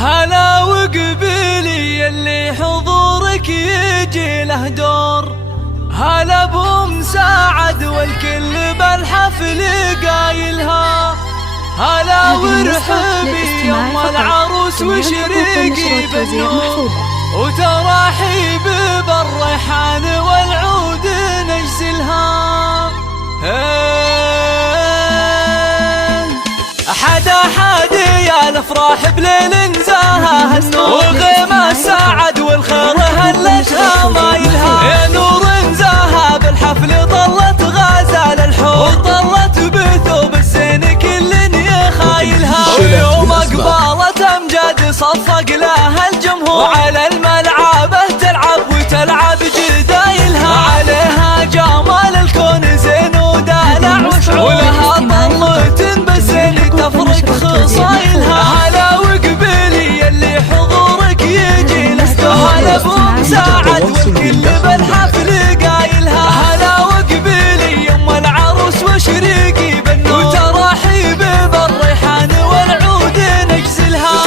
هلا وقبيلي اللي حضورك يجي له دور، هلا بمساعد والكل بالحفل قايلها، هلا ورحبي يم العروس وشريقي بالنور، وتراحيب بالريحان والعود نجزلها. حدا يا الافراح بليل نزاها النور، وغيمة ساعد والخير هلتها مايلها، يا نور نزاها بالحفل ظلت غازال الحور، ظلت بثوب الزين كل يخايلها، ويوم اقبالت امجاد صفق لها الجمهور، وعلى الملعبه تلعب وتلعب جدايلها، عليها جمال الكون زين ودلع وشعور، ولها طلة بالزين تفرق خصايلها. هلا وقبيلي اللي حضورك يجي له دور، هلا بمساعد والكل بالحفل قايلها، هلا وقبيلي يم العروس وشريقي بالنور، وتراحيب بالريحان والعود نجزلها.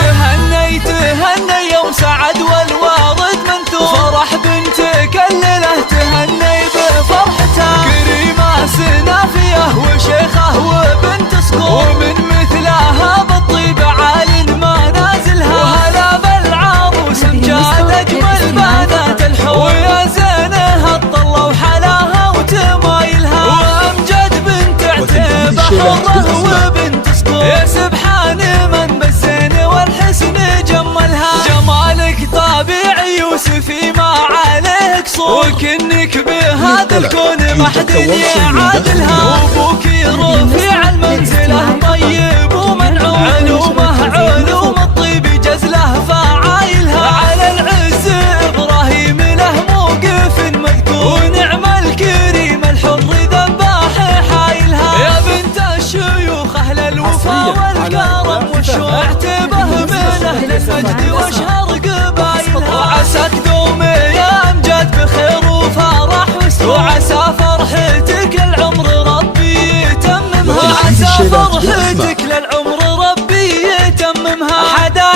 تهني يوم سعد والوارد منثور، فرح بنتك الليله تهني بفرحتها، كريمه سنافيه وشيخه وبنت صقور، ومن مثلها بالطيب عال ما نازلها، وهلا بالعروس امجاد اجمل بنات الحور، ويا زينها الطله وحلاها وتمايلها، وامجد بنت عتيبه حره وبنت صقور، يا سبحان من بالزين والحسن جملها، جمالك طبيعي يوسفي ما عليك صور، وكنك بهذا الكون ما حد يعادلها، وابوك رفيع المنزله طيب ومنعوم، علوم الطيب جزله فعايلها، على العز ابراهيم له موقف مذكور، ونعم الكريم الحر ذباح حايلها، يا بنت الشيوخ اهل الوفا والكرم والشوق، اعتبه من اهل المجد واشهر قبايلها، وعساك دومي يا امجاد بخير وفرح وسرور، وعسى فرحتك العمر ربي يتممها، وعسى فرحتك للعمر ربي يتممها. حدا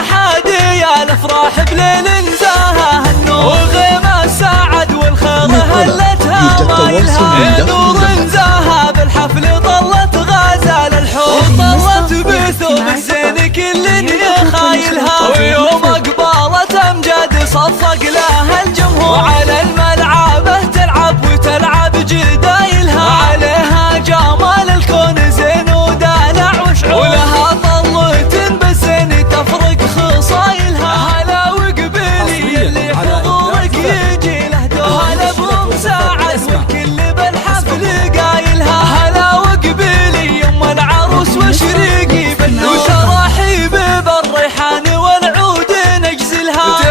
يا الافراح بليل نزاها النور، وغيمة ساعد والخير هلتها مايلها، يا نور نزاها بالحفل ظلت غازال الحور، ظلت بثوب الزين كل يخايلها، ويوم اقبالت امجاد صفق لها الجمهور، وعلى الملعبه تلعب وتلعب جدايلها، عليها جمال الكون زين ودلع وشعور، ولها طلة بالزين تفرق خصايلها. هلا وقبيلي اللي حضورك يجي له دور، هلا بمساعد والكل بالحفل قايلها، هلا وقبيلي يم العروس وشريقي بالنور، وتراحيب بالريحان والعود نجزلها.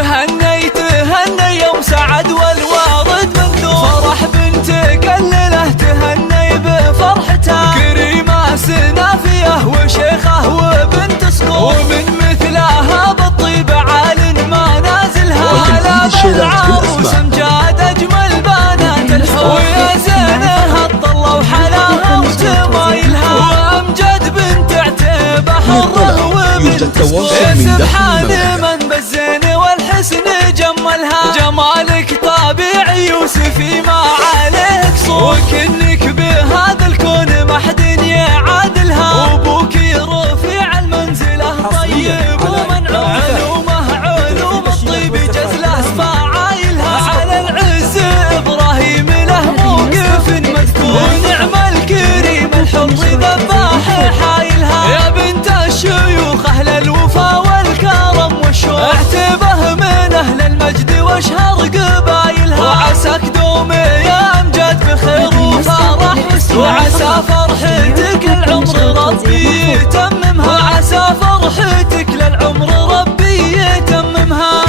تهني يوم سعد والوارد منثور، فرح بنتك الليله تهني بفرحتها، كريمه سنافيه وشيخه وبنت صقور، ومن مثلها بالطيب عال ما نازلها، هلا بالعروس امجاد اجمل بنات الحور، ويا زينها الطله وحلاها وتمايلها، وامجد بنت عتيبه حره وبنت صقور، يا سبحان من بالزين والحسن جملها، جمالك طبيعي يوسفي ما عليك صور، وكنك بهذا الكون ما حد يعادلها، وابوك رفيع المنزله طيب ومنعوم، علوم الطيب جزله فعايلها، على العز ابراهيم له موقف مذكور، ونعم الكريم الحر ذباح حايلها، يا بنت الشيوخ اهل الوفا والكرم والشوق، اعتبه من اهل المجد واشهر قبايلها، وعساك دومي يا امجاد بخير وفرح وسرور، وعسى فرحتك العمر ربي يتممها، وعسى فرحتك للعمر ربي يتممها.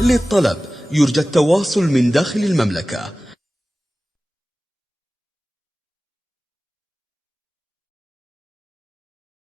للطلب يرجى التواصل من داخل المملكة